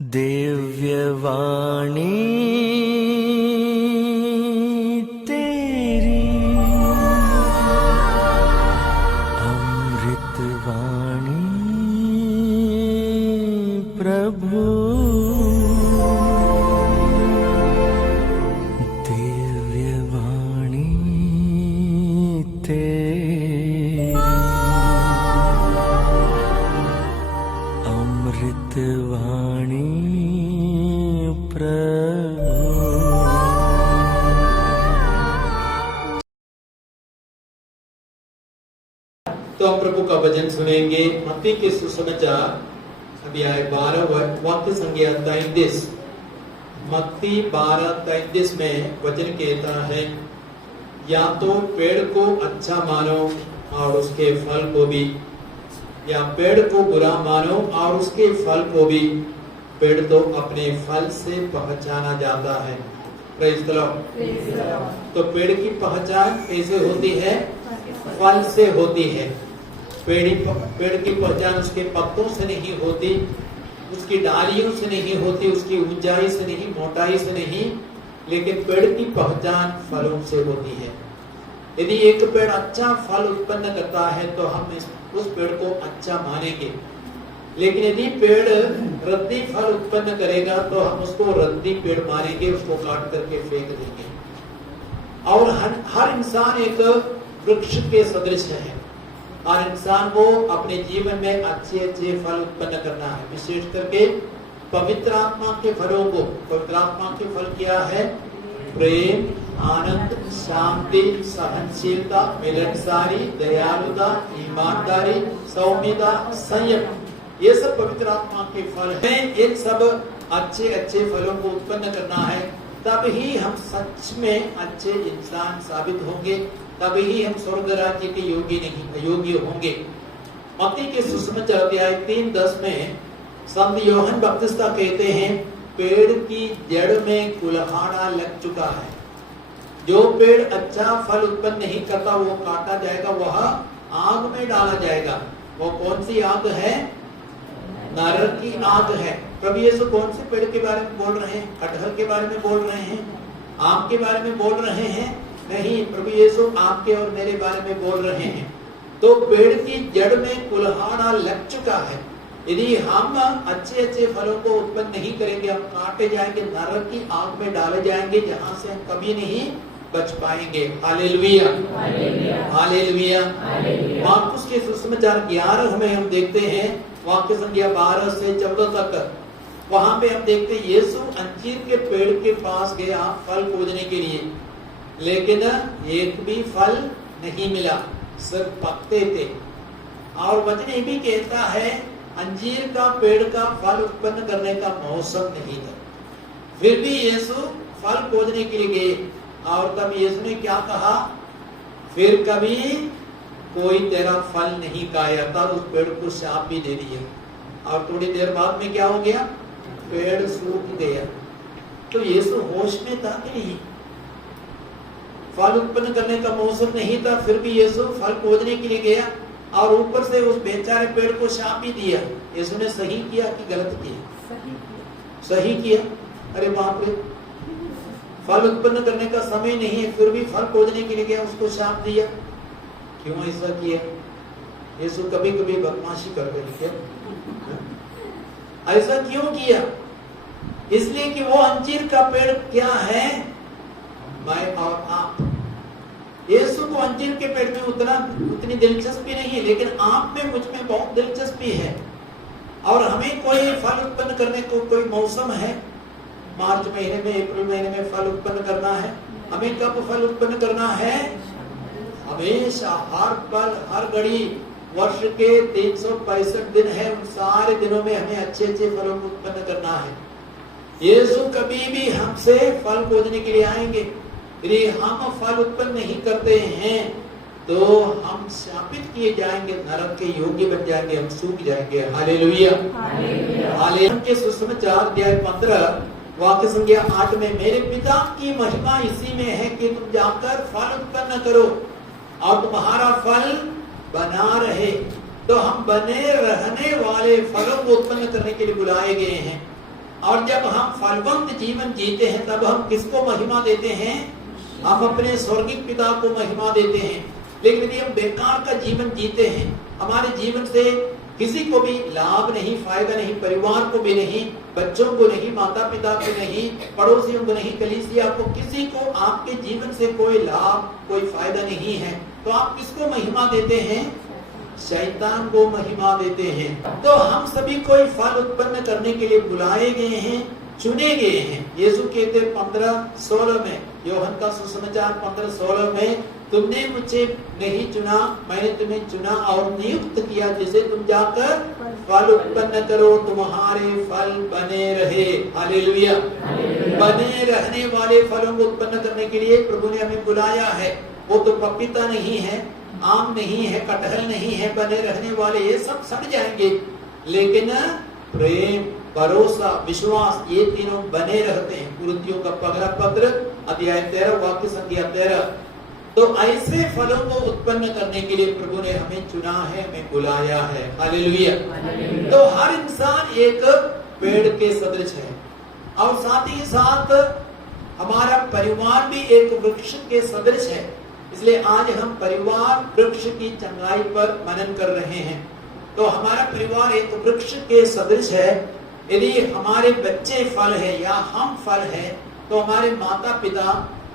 दिव्यवाणी तेरी अमृतवाणी प्रभु। दिव्यवाणी तेरी अमृतवाणी प्रभु। तो हम प्रभु का भजन सुनेंगे। मत्ती के सुसमाचार अध्याय 12 वाक्य संख्या 33। मत्ती 12:33 में वचन कहता है, या तो पेड़ को अच्छा मानो और उसके फल को भी, या पेड़ को बुरा मानो और उसके फल को भी। पेड़ तो अपने फल से पहचाना जाता है। Praise the Lord. तो पेड़ की पहचान कैसे होती है? फल से होती है। पेड़ की पहचान उसके पत्तों से नहीं होती, उसकी डालियों से नहीं होती, उसकी ऊंचाई से नहीं, मोटाई से नहीं, लेकिन पेड़ की पहचान फलों से होती है। यदि एक पेड़ अच्छा फल उत्पन्न करता है तो हम उस पेड़ को अच्छा मानेंगे, लेकिन यदि पेड़ रद्दी फल उत्पन्न करेगा तो हम उसको रद्दी पेड़ मानेंगे, उसको काट करके फेंक देंगे। और हर इंसान एक वृक्ष के सदृश है। हर इंसान को अपने जीवन में अच्छे अच्छे फल उत्पन्न करना है, विशेष करके पवित्र आत्मा के फलों को। पवित्र आत्मा के फल क्या है? प्रेम, आनंद, शांति, सहनशीलता, मिलनसारी, दयालुता, ईमानदारी, सौम्यता, संयम, ये सब पवित्र आत्मा के फल हैं। इन सब अच्छे अच्छे फलों को उत्पन्न करना है, तब ही हम सच में अच्छे इंसान साबित होंगे, तब ही हम स्वर्ग राज्य के योग्य होंगे। मत्ती के सुसमाचार अध्याय 3:10 में संत यूहन्ना बपतिस्ता कहते हैं, पेड़ की जड़ में कुल्हाड़ा लग चुका है। जो पेड़ अच्छा फल उत्पन्न नहीं करता वो काटा जाएगा, वह आग में डाला जाएगा। वो कौन सी आग है? नरक की आग है। प्रभु यीशु कौन से पेड़ के बारे में बोल रहे हैं? कटहल के बारे में बोल रहे हैं? आम के बारे में बोल रहे हैं? नहीं, प्रभु यीशु आपके और मेरे बारे में बोल रहे हैं। तो पेड़ की जड़ में कुल्हाड़ा लग चुका है। यदि हम अच्छे अच्छे फलों को उत्पन्न नहीं करेंगे, हम काटे जाएंगे, नरक की आग में डाले जाएंगे, जहां से हम कभी नहीं बच पाएंगे। Hallelujah, hallelujah. मार्कुस के सुसमाचार 11 में हम देखते हैं, वाक्य संख्या 12 से 14 तक। वहां पे हम देखते हैं, यीशु अंजीर के पेड़ के पास गया फल खोजने के लिए, लेकिन एक भी फल नहीं मिला, सिर्फ पत्ते थे। और वचन ये भी कहता है, अंजीर का पेड़ का फल उत्पन्न करने का मौसम नहीं था। फिर भी यीशु फल खोजने के लिए गए, और तब यीशु ने क्या कहा? फिर कभी कोई तेरा फल नहीं खाया। तब उस पेड़ को शाप भी दे दिया, और थोड़ी देर बाद में क्या हो गया? पेड़ सूख गया। तो यीशु होश में था कि नहीं? फल उत्पन्न करने का मौसम नहीं था, फिर भी यीशु फल खोजने के लिए गया, और ऊपर से उस बेचारे पेड़ को शाप भी दिया। यीशु ने सही किया कि गलत किया? सही किया। अरे बाप रे, फल उत्पन्न करने का समय नहीं है, फिर भी फल खोजने के लिए गया, उसको शाप दिया। क्यों ऐसा किया? यीशु कभी कभी बदमाशी करते क्या? ऐसा क्यों किया? इसलिए कि वो अंजीर का पेड़ क्या है? मैं और आप। यीशु को अंजीर के पेड़ में उतनी दिलचस्पी नहीं है, लेकिन आप में, मुझ में बहुत दिलचस्पी है। और हमें कोई फल उत्पन्न करने को कोई मौसम है। मार्च महीने में, अप्रैल महीने में फल उत्पन्न करना है। हमें कब फल उत्पन्न करना है? हमेशा, हर पल, हर घड़ी। वर्ष के 365 दिन है, उन सारे दिनों में हमें अच्छे अच्छे फलों को उत्पन्न करना है। यीशु कभी भी हमसे फल खोजने के लिए आएंगे। यदि हम फल उत्पन्न नहीं करते हैं तो हम शापित किए जाएंगे, नरक के योग्य बन जाएंगे, हम सूख जाएंगे। Hallelujah, hallelujah. के सुसमाचार अध्याय 15 वाक्य संख्या 8 में, मेरे पिता की महिमा इसी में है कि तुम जाकर फल उत्पन्न करो और तुम्हारा फल बना रहे। तो हम बने रहने वाले फलों को उत्पन्न करने के लिए बुलाए गए हैं। और जब हम फलवंत जीवन जीते हैं तब हम किसको महिमा देते हैं? हम अपने स्वर्गीय पिता को महिमा देते हैं। लेकिन यदि हम बेकार का जीवन जीते हैं, हमारे जीवन से किसी को भी लाभ नहीं, फायदा नहीं, परिवार को भी नहीं, बच्चों को नहीं, माता पिता को नहीं, पड़ोसियों को नहीं, कलीसिया को, किसी को आपके जीवन से कोई लाभ, कोई फायदा नहीं है, तो आप किसको महिमा देते हैं? शैतान को महिमा देते हैं। तो हम सभी कोई फल उत्पन्न करने के लिए बुलाए गए हैं, चुने गए हैं। यीशु कहते 15:16 में, योहन का सुसमाचार 15:16 में, तुमने मुझे नहीं चुना, मैंने तुम्हें चुना और नियुक्त किया जिसे तुम जाकर फल उत्पन्न करो, तुम्हारे फल बने रहे। हालेलुया। बने रहने वाले फलों को उत्पन्न करने के लिए प्रभु ने हमें बुलाया है। वो तो पपीता नहीं है, आम नहीं है, कटहल नहीं है, बने रहने वाले ये सब सड़ जाएंगे, लेकिन प्रेम, भरोसा, विश्वास, ये तीनों बने रहते हैं। कुरिन्थियों का पहला पत्र अध्याय 13 वाक्य संख्या 13। तो ऐसे फलों को उत्पन्न करने के लिए प्रभु ने हमें चुना है, हमें बुलाया है। हालेलुया। तो हर इंसान एक पेड़ के सदृश है और साथ ही साथ हमारा परिवार भी एक वृक्ष के सदृश है। इसलिए आज हम परिवार वृक्ष की चंगाई पर मनन कर रहे हैं। तो हमारा परिवार एक वृक्ष के सदृश है। यदि हमारे बच्चे फल है या हम फल है, तो हमारे माता पिता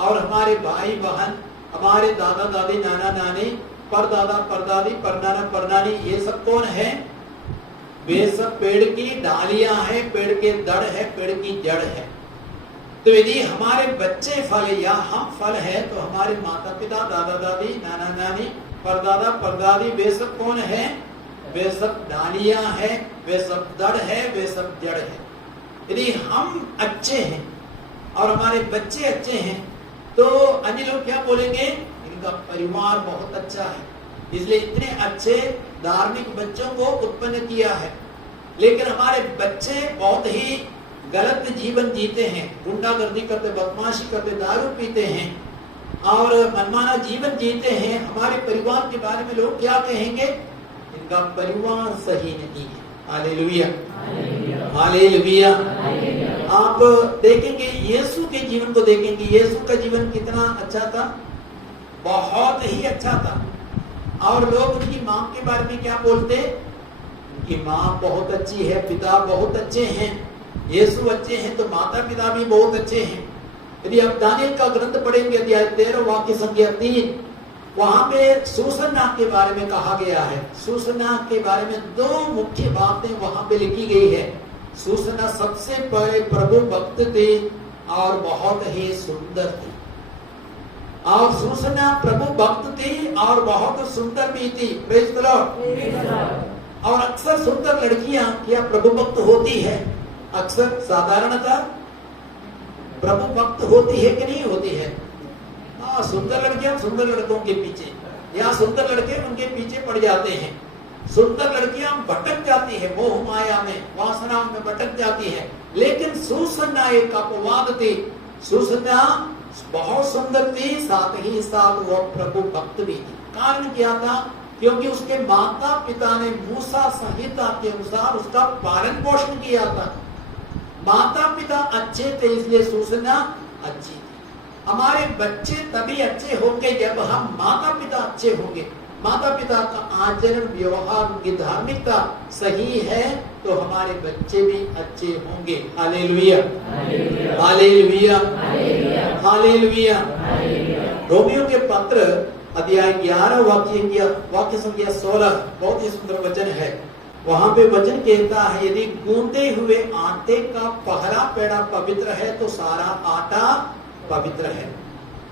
और हमारे भाई बहन, हमारे दादा दादी, नाना नानी, परदादा परदादी, परनाना परनानी, ये सब कौन है? वे सब पेड़ की डालियां हैं, पेड़ के दड़ है, पेड़ की जड़ है। तो यदि हमारे बच्चे फल या हम फल है, तो हमारे माता पिता, दादा दादी, नाना नानी, परदादा परदादी, वे सब कौन है? वे सब डालियां हैं, वे सब दड़ है, वे सब जड़ है। यदि हम अच्छे हैं और हमारे बच्चे अच्छे हैं, तो अन्य लोग क्या बोलेंगे? इनका परिवार बहुत अच्छा है, इसलिए इतने अच्छे धार्मिक बच्चों को उत्पन्न किया है। लेकिन हमारे बच्चे बहुत ही गलत जीवन जीते हैं, गुंडागर्दी करते, बदमाशी करते, दारू पीते हैं और मनमाना जीवन जीते हैं। हमारे परिवार के बारे में लोग क्या कहेंगे? इनका परिवार सही नहीं है। Hallelujah, hallelujah. आप देखेंगे यीशु के जीवन को देखेंगे, यीशु का जीवन कितना अच्छा था, बहुत ही अच्छा था। और लोग उनकी माँ के बारे में क्या बोलते? उनकी माँ बहुत अच्छी है, पिता बहुत अच्छे हैं, यीशु अच्छे हैं तो माता पिता भी बहुत अच्छे हैं। यदि आप दानियल का ग्रंथ पढ़ेंगे अध्याय 13 वाक्य संख्या 3, वहां पे सूसन्ना के बारे में कहा गया है। सूसन्ना के बारे में दो मुख्य बातें वहां पे लिखी गई है। सूसन्ना सबसे पहले प्रभु भक्त थे और बहुत ही सुंदर थी। और सूसन्ना प्रभु भक्त थी और बहुत सुंदर भी थी। Praise the Lord. और अक्सर सुंदर लड़कियां क्या प्रभु भक्त होती है? अक्सर साधारणतः प्रभु भक्त होती है कि नहीं होती है? हाँ, सुंदर लड़कियां सुंदर लड़कों के पीछे, या सुंदर लड़के उनके पीछे पड़ जाते हैं। सुंदर लड़कियां भटक जाती है, मोह माया में, वासना में भटक जाती है। लेकिन सूसन्ना एक अपवाद थी। सूसन्ना बहुत सुंदर थी, साथ ही साथ वो प्रभु भक्त भी थी। कारण क्या था? क्योंकि उसके माता पिता ने मूसा संहिता के अनुसार उसका पालन पोषण किया था। माता पिता अच्छे थे, इसलिए सूसन्ना अच्छी थी। हमारे बच्चे तभी अच्छे होंगे जब हम माता पिता अच्छे होंगे। माता पिता का आचरण, व्यवहार, उनकी धार्मिकता सही है तो हमारे बच्चे भी अच्छे होंगे। Hallelujah, hallelujah, hallelujah. रोमियो के पत्र अध्याय 11 वाक्य संख्या 16 बहुत ही सुंदर वचन है। वहां पे वचन कहता है, यदि गूंदे हुए आटे का पहला पेड़ा पवित्र है तो सारा आटा पवित्र है।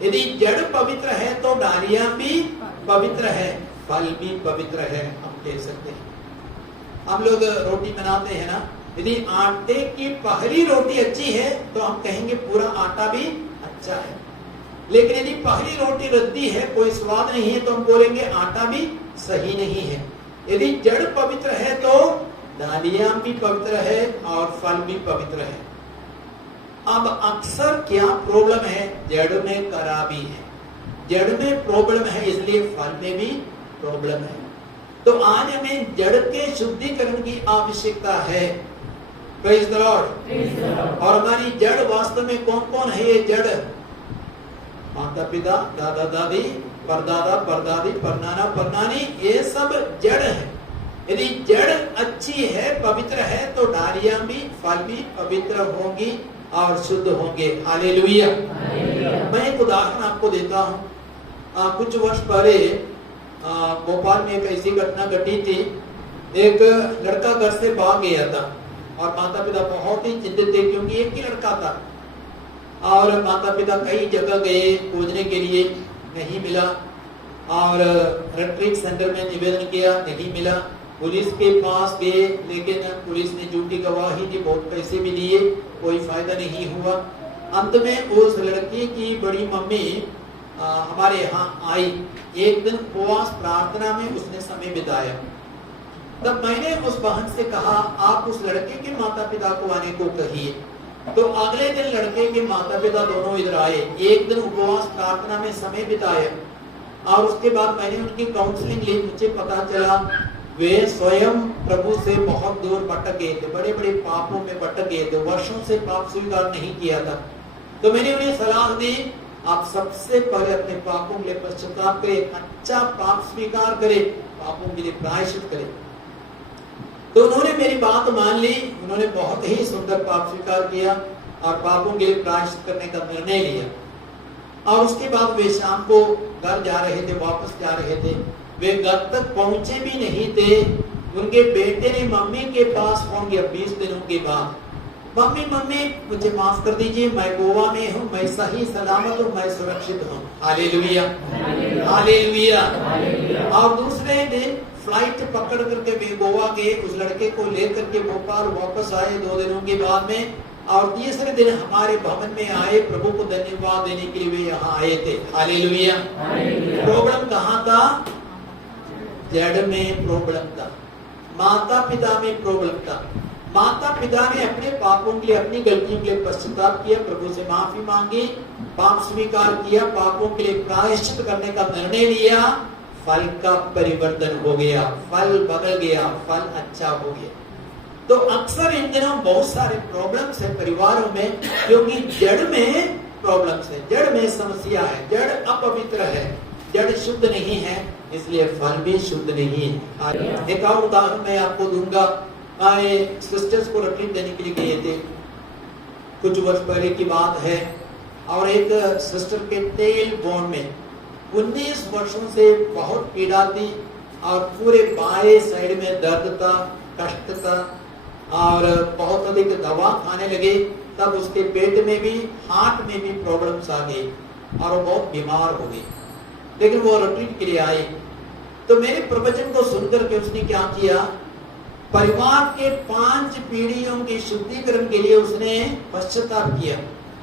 यदि जड़ पवित्र है तो डालियां भी पवित्र है, फल भी पवित्र है। हम कह सकते हैं, हम लोग रोटी बनाते हैं ना, यदि आटे की पहली रोटी अच्छी है तो हम कहेंगे पूरा आटा भी अच्छा है। लेकिन यदि पहली रोटी रद्दी है, कोई स्वाद नहीं है, तो हम बोलेंगे आटा भी सही नहीं है। यदि जड़ पवित्र है तो डालियां भी पवित्र है और फल भी पवित्र है। अब अक्सर क्या प्रॉब्लम है? जड़ में खराबी है, जड़ में प्रॉब्लम है, इसलिए फल में भी प्रॉब्लम है। तो आज हमें जड़ के शुद्धिकरण की आवश्यकता है। Praise the Lord. और हमारी जड़ वास्तव में कौन कौन है? ये जड़ माता पिता, दादा दादी, परदादा परदादी, परनाना परनानी, ये सब जड़ है। यदि जड़ अच्छी है, पवित्र है, तो डालियां भी, फल भी पवित्र होंगी और शुद्ध होंगे। हालेलुया। मैं एक उदाहरण आपको देता हूँ। कुछ वर्ष पहले भोपाल में एक ऐसी घटना घटी थी। एक लड़का घर से भाग गया था और माता पिता बहुत ही चिंतित थे, क्योंकि एक ही लड़का था। और माता पिता कई जगह गए खोजने के लिए, नहीं मिला। और रिट्रीट सेंटर में निवेदन किया, नहीं मिला। पुलिस के पास गए, लेकिन पुलिस ने झूठी गवाही दी, बहुत पैसे भी दिए, कोई फायदा नहीं हुआ। अंत में उस लड़की की बड़ी मम्मी हमारे यहाँ आई। एक दिन उपवास प्रार्थना में उसने समय बिताया। तब मैंने उस बहन से कहा, आप उस लड़के के माता पिता को आने को कहिए। तो अगले दिन लड़के के माता पिता दोनों इधर आए। एक दिन उपवास प्रार्थना में समय बिताया और उसके बाद मैंने उनकी काउंसलिंग ली। मुझे पता चला वे स्वयं प्रभु से बहुत दूर भटक गए थे, बड़े बड़े पापों में भटक गए थे, वर्षों से पाप स्वीकार नहीं किया था। तो मैंने उन्हें सलाह दी, आप सबसे पहले अपने पापों के लिए पश्चाताप करें, अच्छा पाप स्वीकार करें, पापों के लिए प्रायश्चित करें। तो उन्होंने मेरी बात मान ली। उन्होंने बहुत ही सुंदर पाप स्वीकार किया और पापों के लिए प्रायश्चित करने का निर्णय लिया। और उसके बाद वे शाम को घर जा रहे थे, वापस जा रहे थे। वे घर तक पहुंचे भी नहीं थे, उनके बेटे ने मम्मी के पास फोन किया 20 दिनों के बाद। मम्मी मम्मी मुझे माफ कर दीजिए, मैं गोवा में हूँ, मैं सही सलामत हूँ, मैं सुरक्षित हूँ। Hallelujah, hallelujah. और दूसरे दिन फ्लाइट पकड़ करके वे गोवा गए, उस लड़के को लेकर के भोपाल वापस आए 2 दिनों के बाद में। और तीसरे दिन हमारे भवन में आए, प्रभु को धन्यवाद देने के लिए वे यहाँ आए थे। हालेलुया। प्रॉब्लम कहाँ था? जड़ में प्रॉब्लम था, माता पिता में प्रॉब्लम था। माता पिता ने अपने पापों के लिए, अपनी गलतियों के लिए पश्चाताप किया, प्रभु से माफी मांगी, पाप स्वीकार किया, पापों के लिए प्रायश्चित करने का निर्णय लिया। फल का परिवर्तन हो गया, फल बदल गया, फल अच्छा हो गया। तो अक्सर इन दिनों बहुत सारे प्रॉब्लम्स है परिवारों में, क्योंकि जड़ में प्रॉब्लम्स है, जड़ में समस्या है, जड़ अपवित्र है, जड़ शुद्ध नहीं है, इसलिए फल भी शुद्ध नहीं है। एक और उदाहरण मैं आपको दूंगा। सिस्टर्स को रिट्रीट देने के लिए गए थे, कुछ वर्ष पहले की बात है। और एक सिस्टर के टेल बोन में 19 वर्षों से बहुत पीड़ा थी और पूरे बाएं साइड में दर्द था, कष्ट था और बहुत अधिक दवा खाने लगे। तब उसके पेट में भी, हार्ट में भी प्रॉब्लम्स आ गई और वो बहुत बीमार हो गई। लेकिन वो रिट्रीट के लिए आई। तो मेरे प्रवचन को सुनकर के उसने क्या किया, परिवार के 5 पीढ़ियों के शुद्धिकरण के लिए उसने पश्चाताप किया।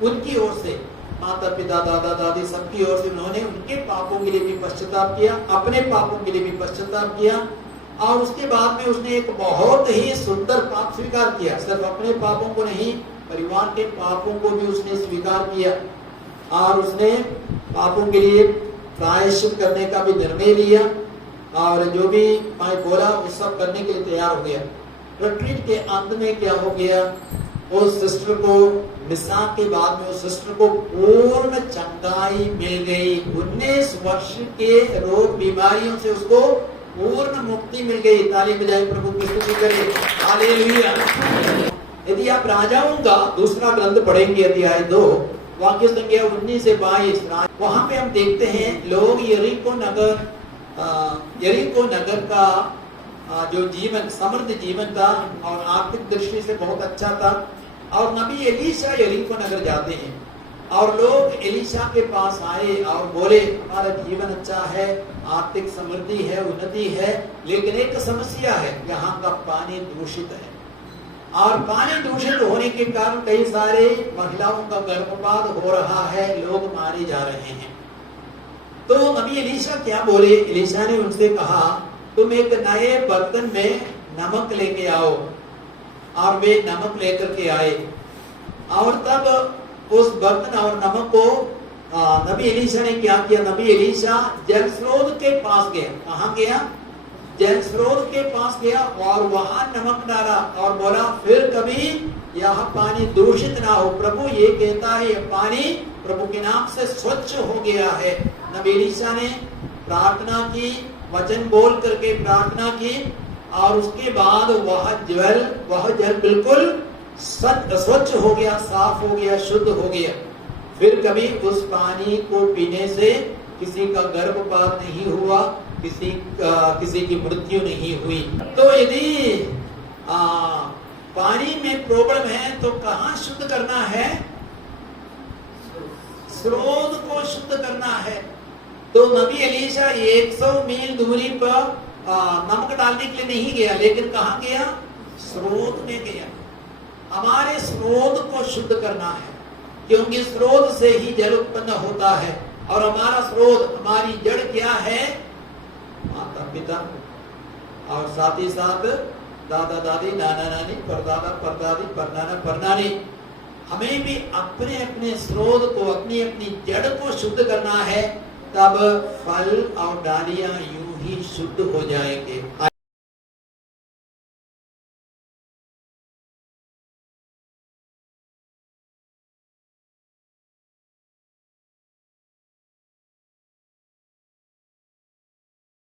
उनकी ओर से, माता पिता, दादा दादी, सबकी ओर से उन्होंने उनके पापों के लिए भी पश्चाताप किया, अपने पापों के लिए भी पश्चाताप किया। और उसके बाद में उसने एक बहुत ही सुंदर पाप स्वीकार किया। सिर्फ अपने पापों को नहीं, परिवार के पापों को भी उसने स्वीकार किया और उसने पापों के लिए प्रायश्चित करने का भी निर्णय लिया। और जो भी मैं बोला वो सब करने के लिए तैयार हो गया। रिट्रीट के अंत में क्या हो गया, उस सिस्टर को मिसा के बाद में उस सिस्टर को पूर्ण चंगाई मिल गई। 19 वर्ष के रोग बीमारियों से उसको पूर्ण मुक्ति मिल गई। ताली बजाए प्रभु की स्तुति करें। हालेलुया। यदि आप राजाओं का दूसरा ग्रंथ पढ़ेंगे, अध्याय 2 वाक्य संख्या 19 से 22, वहां पे हम देखते हैं लोग यरीको नगर का जो जीवन, समृद्ध जीवन था और आर्थिक दृष्टि से बहुत अच्छा था। और नबी एलीशा यरीको नगर जाते हैं और लोग एलीशा के पास आए और बोले, हमारा जीवन अच्छा है, आर्थिक समृद्धि है, उन्नति है, लेकिन एक समस्या है, यहाँ का पानी दूषित है। और पानी दूषित होने के कारण कई सारे महिलाओं का गर्भपात हो रहा है, लोग मारे जा रहे हैं। तो नबी एलीशा क्या बोले, एलीशा ने उनसे कहा, तुम एक नए बर्तन में नमक लेके आओ। और वे नमक लेकर के आए और तब उस बर्तन और नमक को नबी एलीशा ने क्या किया, नबी एलीशा जल स्रोत के पास गया। कहाँ गया? जल स्रोत के पास गया और वहां नमक डाला और बोला फिर कभी यह पानी दूषित ना हो। प्रभु ये कहता है यह पानी प्रभु के नाम से स्वच्छ हो गया है। नबी एलीशा ने प्रार्थना की, वचन बोल करके प्रार्थना की और उसके बाद वह जल बिल्कुल स्वच्छ हो गया, साफ हो गया, शुद्ध हो गया। फिर कभी उस पानी को पीने से किसी का गर्भपात नहीं हुआ, किसी की मृत्यु नहीं हुई। तो यदि पानी में प्रॉब्लम है तो कहाँ शुद्ध करना है? स्रोत को शुद्ध करना है। तो नबी एलीशा 100 मील दूरी पर नमक डालने के लिए नहीं गया, लेकिन कहाँ गया? स्रोत में गया। हमारे स्रोत को शुद्ध करना है, क्योंकि स्रोत से ही जल उत्पन्न होता है और हमारा स्रोत, हमारी जड़ क्या है? माता पिता और साथ ही साथ दादा दादी, नाना नानी, परदादा परदादी, परनाना परनानी। हमें भी अपने अपने स्रोत को, अपनी अपनी जड़ को शुद्ध करना है, तब फल और डालियां यूं ही शुद्ध हो जाएंगे।